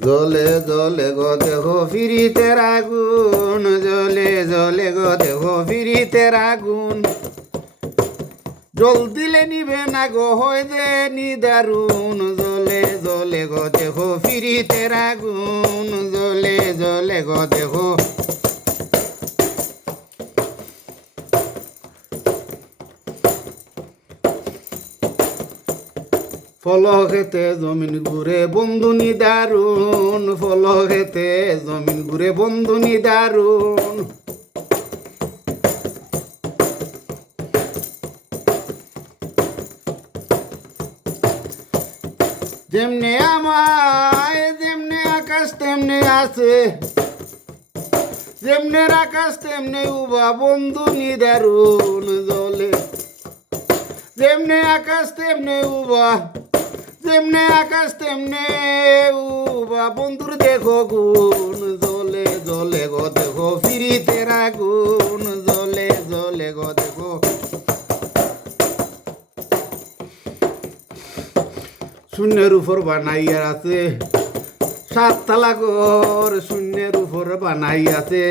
জলে জলে গো দেহ ফিরিতে আগুন জলে জলে গো দেহ ফিরিতে আগুন জল দিলে নিবে না গো হয় দে নিদারুন জলে জলে গো দেহ ফিরিতে আগুন জলে জলে গো দেহ ফল খেতে জমিন ঘুরে বন্ধুনি দারুণ ফল খেতে জমিন ঘুরে বন্ধুনি দারুণ যেমনে আমায়, যেমনে আকাশ, তেমনে আছে। যেমনে আকাশ, তেমনে উবা বন্ধু নিদারুন জলে। যেমনে আকাশ, তেমনে উবা যেমনে আকাশ, তেমনে উবা বন্ধুর দেখো গুণ, জলে জলে গো দেখো। ফিরিতে গুণ জলে জলে গো দেখো। শূন্যের উপর বানাইয়া আছে। সাত ঘর শূন্যের উপর বানাই আছে।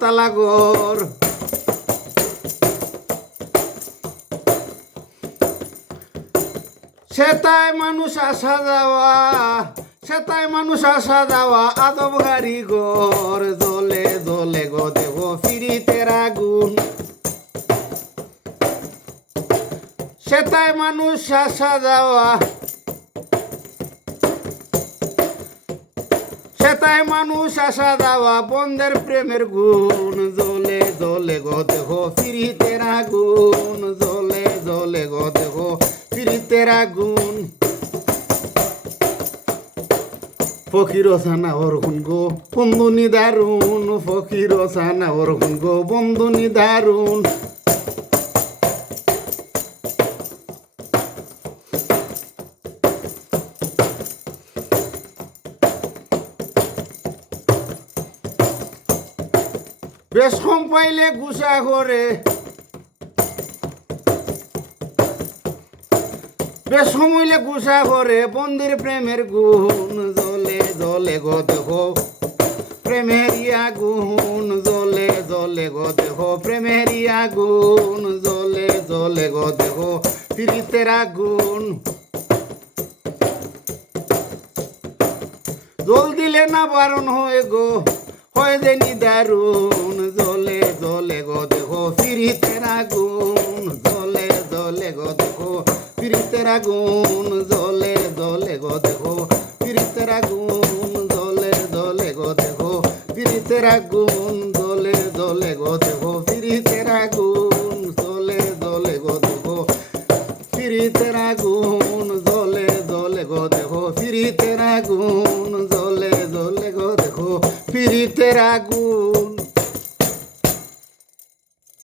তালা ঘর সেতায় মানুষ আসা যাওয়া, সেতায় মানুষ আসা যাওয়া, আদব গাড়ি ঘর, জলে জলে গো দেব ফিরিতে আগুন সেতায় মানুষ আসা যাওয়া, সেতায় মানুষ আসা যাওয়া, বন্ধের প্রেমের গুণ, জলে জলে গো দেহ ফিরিতে গো দেহ ফিরিতে আগুন ফকির সানা ওরকুন গো বন্ধুনি দারুণ ফকির সানা ওরকুন গো বন্ধুনি দারুণ বেশ কম পাইলে গুসা করে। বেশ সময়লে গুসা করে বন্দির প্রেমের গুণ, জলে জলে গো দেখো। প্রেমেরিয়া গুণ, জলে জলে গো দেখো। প্রেমেরিয়া গুণ, জলে জলে গো দেখো। ফিরিতেরা গুণ জল দিলে না বারণ হয়ে গো, হয় যে নিদারুন জলে জলে গো দেখো ফিরিতে রাগুন রাগুন জলে জলে গো দেখো। ফিরিতে রাগুন জলে জলে গো দেখো। ফিরিতে রাগুন জলে জলে গো দেখো। ফিরিতে রাগুন জলে জলে গো দেখো। ফিরিতে রাগুন জলে জলে গো দেখো। ফিরিতে রাগুন জলে জলে গো দেখো। ফিরিতে রাগুন